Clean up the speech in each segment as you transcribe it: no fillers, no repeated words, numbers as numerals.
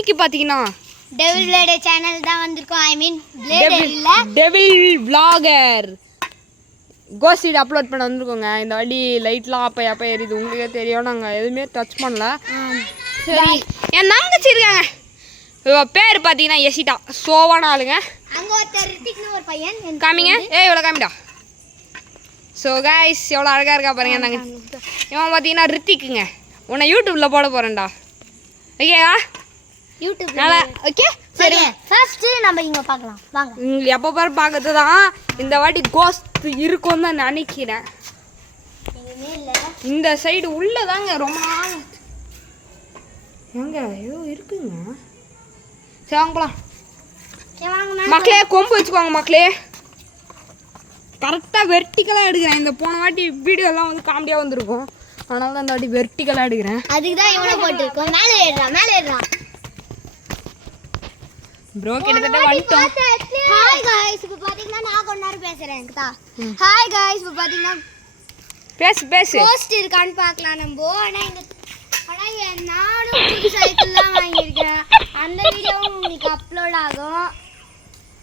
இன்னைக்கு பாத்தீங்கன்னா devil plate channel தான் வந்திருக்கோம். ஐ மீன் பிளேட் இல்ல, டெவில் vlogger கோஸ்ட் அப்லோட் பண்ண வந்திருக்கோங்க. இந்த வாட்டி லைட்லாம் அப்ப எரியுது, உங்களுக்கே தெரியும். நாங்கள் எதுவுமே டச் பண்ணல. சரி, என் தங்கச்சி இருக்காங்க, பேர் பார்த்தீங்கன்னா எசிட்டா, சோவான ஆளுங்க. அங்கே ஒருத்தர் ரித்திக்னு ஒரு பையன் காமிங்க. இவ்வளோ காமிடா. ஸோ கைஸ், எவ்வளோ அழகாக இருக்கா பாருங்க என் தங்கச்சி. இவன் பார்த்தீங்கன்னா ரித்திக்குங்க. உன்னை யூடியூப்பில் போட போகிறேன்டா. ஓகேவா? யூடியூப் நல்லா ஓகே. சரி, ஃபர்ஸ்ட் நம்ம இங்க பார்க்கலாம் வாங்க. உங்களுக்கு எப்போ பாரு பார்க்கறது தான். இந்த வாட்டி கோஸ்ட் இருக்கும்னு தான் நினைக்கிறேன். இந்த சைடு உள்ளதாங்க ரொம்ப நாள் எங்க ஏதோ இருக்குங்க. சரி வாங்க போலாம் மக்களே. கொம்பு வச்சுக்கோங்க மக்களே. கரெக்டாக வெர்டிக்கலாக எடுக்கிறேன். இந்த போன வாட்டி வீடியோலாம் வந்து காமெடியாக வந்திருக்கும், அதனால தான் இந்த வாட்டி வெர்டிக்கலாக எடுக்கிறேன். அதுக்கு தான் இவனை போட்டுருக்கோம். மேலே ஏறுறான் ப்ரோ. கிட்டத்தட்ட வந்துட்டோம். ஹாய் गाइस, இப்போ பாத்தீங்கன்னா நான் கொஞ்ச நேரம் பேசுறேன். ஹாய் गाइस, இப்போ பாத்தீங்கன்னா பேசு போஸ்ட் இருக்கான்னு பார்க்கலாம் நம்ம. ஆனா நானும் புது சைக்கிள்லாம் வாங்கியிருக்கேன். அந்த வீடியோவும் உங்களுக்கு அப்லோட் ஆகும்.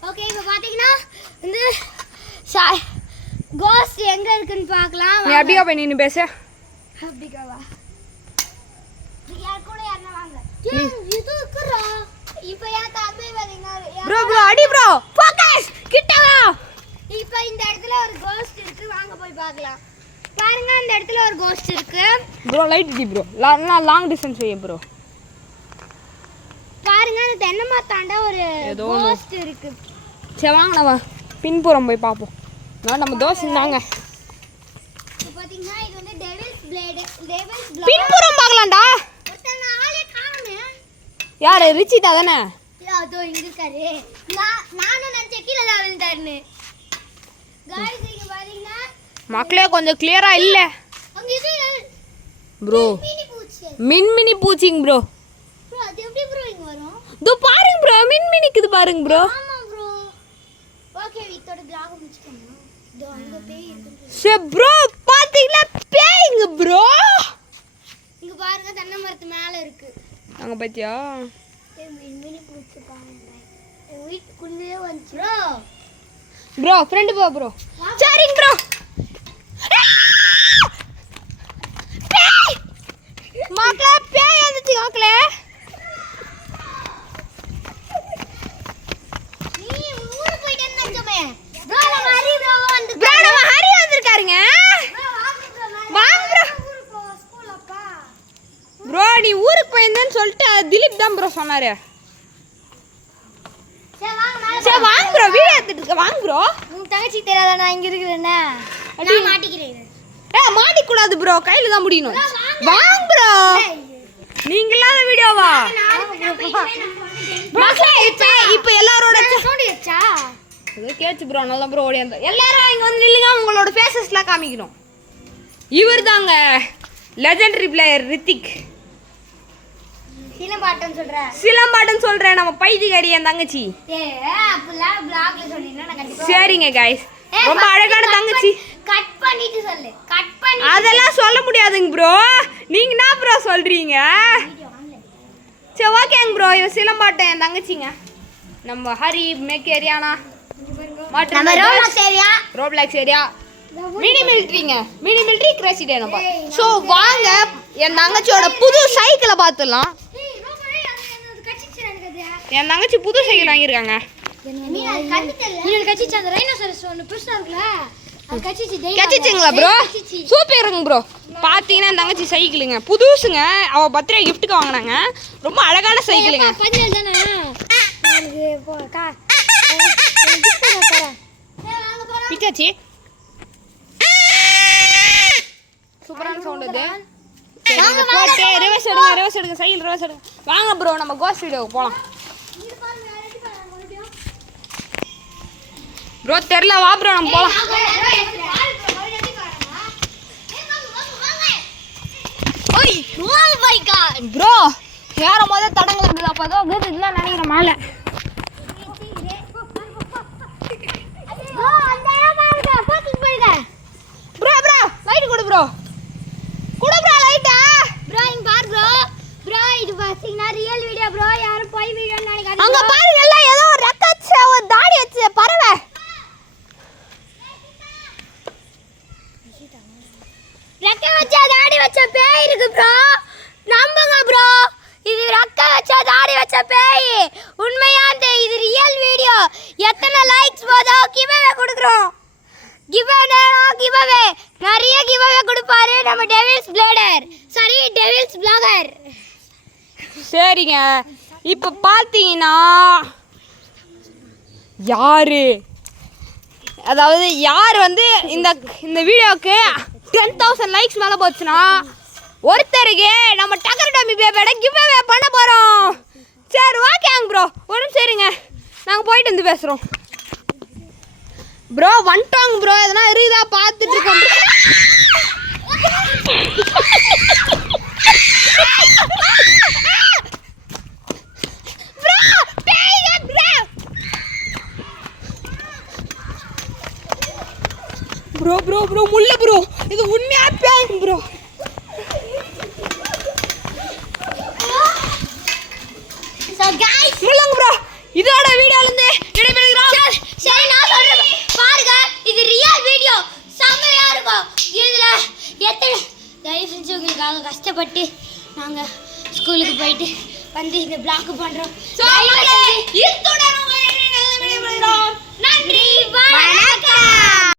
ஓகே, இப்போ பாத்தீங்கன்னா வந்து கோஸ்ட் எங்க இருக்குன்னு பார்க்கலாம். நீ அப்படியே போய் நின்று பேச. அப்படிக்காவா? யார் கூட யாரனா வாங்க. இது இருக்குறா. இப்போ யா தம்பி வரீங்க. ப்ரோ அடி ப்ரோ, ஃபோக்கஸ் கிட்ட வா. இப்போ இந்த இடத்துல ஒரு கோஸ்ட் இருக்கு, வாங்க போய் பார்க்கலாம். பாருங்க, இந்த இடத்துல ஒரு கோஸ்ட் இருக்கு. ப்ரோ லைட் டி bro, long distance way bro. பாருங்க, அந்த தென்னை மரத்தாண்ட ஒரு கோஸ்ட் இருக்கு. சரி வாங்க நம்ம பின்புறம் போய் பார்ப்போம். நம்ம தோசை தாங்க. இப்போ பாத்தீங்கன்னா இது வந்து டெவில்ஸ் பிளேட். பின்புறம் பார்க்கலாம்டா. ஒருத்தங்க ஆளே காணோமே. யாரு? ரிச்சிதா தானே? அதோ இங்க இருக்காரு. நானும் நினைச்சேன் கீழே தான் விழுந்தாருன்னு. गाइस, இங்க பாத்தீங்கன்னா மக்களே கொஞ்சம் கிளியரா இல்ல அங்க இது ப்ரோ. மின்மினி பூச்சிங் ப்ரோ. ப்ரோ அது எப்படி ப்ரோ இங்க வரும்? தோ பாருங்க ப்ரோ, மின்மினிக்குது பாருங்க ப்ரோ. ஆமா ப்ரோ. ஓகே, இதோட vlog முடிச்சுக்கணும். இதோ அங்க பேய் இருக்கு. சே ப்ரோ, பாத்தீங்களா பேய்ங்க ப்ரோ. இங்க பாருங்க, தென்னை மரத்து மேல இருக்கு. அங்க பாத்தியா? மினி பூச்சி பாருங்க. வீட்டுக்குள்ளே வந்து ப்ரோ ஃப்ரெண்ட் போ ப்ரோ. சரிங்க ப்ரோ. மக்களே பேய் வந்துச்சு மக்களே. நீ ஊரு போய்ட்டேன்னு நினைச்சமே. ப்ரோ நம்ம ஹரி ப்ரோ வந்து ப்ரோ நம்ம ஹரி வந்திருக்காருங்க. வாங்க ப்ரோ. ஊருக்கு போ ஸ்கூல் அப்பா. ப்ரோ நீ ஊருக்கு போயிருந்தேன்னு சொல்லிட்டு திலீப் தான் ப்ரோ சொன்னாரு. சரி வாங்க ப்ரோ, வீடியோ எடுத்துட்டு இருக்க. வாங்க ப்ரோ. உன் தங்கச்சி தெரியாதா நான் இங்க இருக்கிறேன்னு? நான் மாட்டிக்கிறேன். மாட்டிக்க கூடாது ப்ரோ, கையில தான் முடியணும். வாங்க ப்ரோ. நீங்க இல்லாத வீடியோவா மக்களே? இப்போ எல்லாரோட சவுண்ட் ஏச்சா? ஏதோ கேட்சி ப்ரோ. நல்லா ப்ரோ ஓடி வந்தா எல்லாரும் இங்க வந்து நில்லுங்க. உங்களோட ஃபேஸஸ்லாம் காமிக்கணும். இவர் தாங்க லெஜெண்டரி பிளேயர் ரித்திக். சிலம்பாட்டம் சொல்றேன். நம்ம பைத்தியக்காரி என் தங்கச்சி. அப்பலாம் vlogல சொன்னீங்கன்னா நான் கண்டிப்பா. சரிங்க गाइस, ரொம்ப அழகான தங்கச்சி. கட் பண்ணிட்டு சொல்லு. கட் பண்ணி அதெல்லாம் சொல்ல முடியாதுங்க ப்ரோ. நீங்க என்ன ப்ரோ சொல்றீங்க? சரி ஓகேங்க ப்ரோ. இவ சிலம்பாட்டம் என் தங்கச்சிங்க. நம்ம ஹரி மேக்கேரியானா நம்ம Roblox area. Roblox area mini மிலிட்டரிங்க. மினி மிலிட்டரி கிரேசி டே நம்ம. சோ வாங்க என் தங்கச்சியோட புது சைக்கிளை பார்த்துடலாம். என் தங்கச்சி புது சைக்கிள் வாங்கியிருக்காங்க. கச்சிச்சிங்களா ப்ரோ? சூப்பர் இருக்குங்க ப்ரோ. பார்த்தீங்கன்னா என் தங்கச்சி சைக்கிளுங்க புதுசுங்க. அவள் பர்த்டே கிஃப்ட்டுக்கு வாங்கினாங்க. ரொம்ப அழகான சைக்கிளுங்க. பிச்சாச்சி சூப்பரான சவுண்ட் இது. போட்டு ரிவர்ஸ் எடுங்க சைக்கிள் ரிவர்ஸ் எடுங்க. வாங்க ப்ரோ நம்ம கோஸ்ட் வீடியோக்கு போகலாம். ப்ரோ தெரியல, வா ப்ரோ நம்ம போகலாம். ப்ரோ யார முதல்ல தடங்கள் இருந்தது. அப்போ ஏதோ இதுதான் நினைக்கிறேன் மேலே. ப்ரோ லைட் கொடு ப்ரோ. லைட்டா ப்ரோ இங்க பாரு ப்ரோ. ப்ரோ இது பாரு. பாத்தீங்கன்னா ரியல் வீடியோ ப்ரோ, யாரும் போய் வீடியோன்னு நினைக்காதீங்க. அங்க பாருங்க எல்லாம் ஏதோ ஒரு ரெக்க வச்ச ஒரு தாடி வச்ச பறவை. ரெக்க வச்ச தாடி வச்ச பேய் இருக்கு ப்ரோ, நம்புங்க ப்ரோ. இது ரெக்க வச்ச தாடி வச்ச பேய், உண்மையான இது ரியல் வீடியோ. எத்தனை லைக்ஸ் போதோ கிவ்அவே கொடுக்குறோம். கிவ்அவே நிறைய கிவ்அவே கொடுப்பாரு நம்ம Devils Blader, sorry Devils Blogger. சரிங்க, இப்போ பார்த்தீங்கன்னா யாரு அதாவது யார் வந்து இந்த இந்த வீடியோவுக்கு 10,000 லைக்ஸ் மேலே போச்சுன்னா ஒருத்தருக்கு நம்ம டக்கர் டம்மி பேப்போட கிவ்அவே பண்ண போகிறோம். சரி ஓகேங்க ப்ரோ, ஒரு நிமிஷம் சரிங்க, நாங்கள் போயிட்டு வந்து பேசுகிறோம். ப்ரோ வந்துட்டாங்க ப்ரோ, எதனா இருக்குதா பார்த்துட்டு இருக்கோம். ப்ரோ ப்ரோ ப்ரோ முல்ல ப்ரோ, இது உண்மையா பேய் ப்ரோ. சோ गाइस முல்லங்க ப்ரோ, இதோட வீடியோல இருந்து விடைபெறுகிறோம். சரி நான் சொல்றேன் பாருங்க, இது ரியல் வீடியோ, செமையா இருக்கும். இதுல எத்தனை தயவு செஞ்சு உங்களுக்காக கஷ்டப்பட்டு நாங்க ஸ்கூலுக்கு போயிட்டு வந்து இந்த பிளாக் பண்றோம். இத்துடன் உங்களை விடைபெறுகிறோம். நன்றி, வணக்கம்.